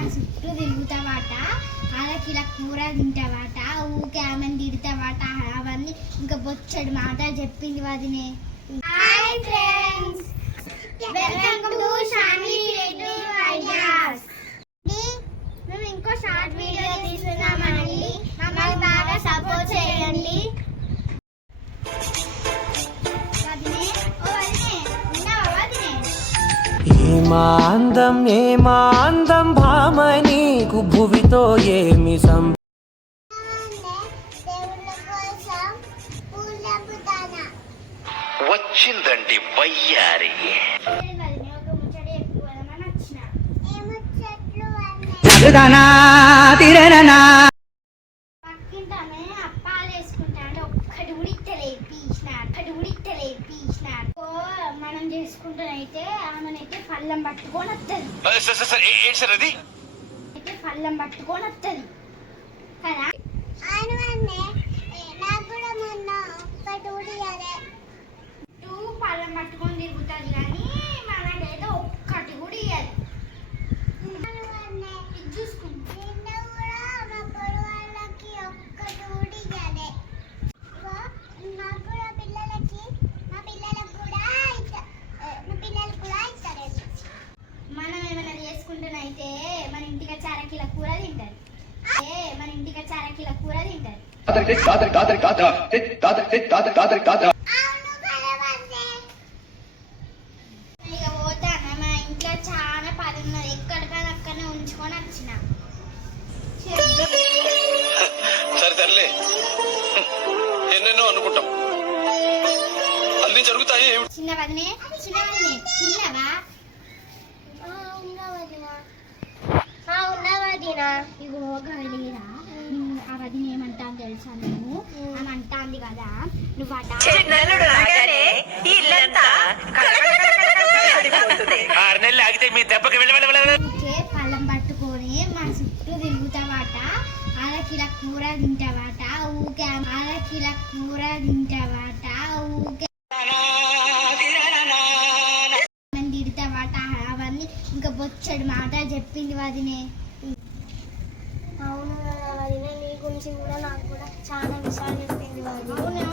మన చుట్టూ తిరుగుతావాట, వాళ్ళకి ఇలా కూర తింటావాట, ఊకే ఆమెను తిడతావాట, అవన్నీ ఇంకా బొచ్చడు మాటలు చెప్పింది వదినే. Hi friends, welcome to Shani creative ideas. మేము ఇంకో షార్ట్ వీడియో తీస్తున్నామండి, మమ్మల్ని బాగా సపోర్ట్ చేయండి. వదినే, ఓ వదినే, ఉన్నావా వదినే? ఏమాందం భామ నీకు భువితో ఏమి వచ్చిందండి వయ్యారి. పక్కింటానే అప్పాలు వేసుకుంటాడు, ఒక్కటి ఉడిత్తలేపిసినాడు. మనం చేసుకుంటానైతే ఆమెనైతే పళ్ళం పట్టుకొని వస్తుంది, అయితే పళ్ళం పట్టుకొని వస్తుంది కదా. పళ్ళం పట్టుకొని తిరుగుతుంది కానీ మనకైతే ఒక్కటి కూడా ఇయ్యదు. మనం ఏమైనా చేసుకుంటేనైతే మన ఇంటికి చారకిల కూర తింటారు, మన ఇంటికి చారకిల కూర తింటారు. ఇక పోతాను, మా ఇంట్లో చాలా పని ఉన్నది, ఎక్కడ పని అక్కడనే ఉంచుకొని వచ్చిన. సరే తరలే, ఎన్నెన్నో అనుకుంటాం, అన్ని జరుగుతాయి. చిన్న వదినే చిన్నవా? ఇగో గదిలేరా, ఆ వదిన ఏమంటాను తెలుసా? నేను ఆమె అంటాంది కదా, నువ్వు పళ్ళం పట్టుకొని మా చుట్టూ తిరుగుతావాట, వాళ్ళకిలా కూర తింటావాట, ఊకే వాళ్ళకిలా కూర తింటావాట, ఊకే తిడతావాట, అవన్నీ ఇంకా బొచ్చడు మాటలు చెప్పింది వదినే. అవును వదిన, నీ గురించి కూడా నాకు కూడా చాలా విషయాలు చెప్పింది వదిన.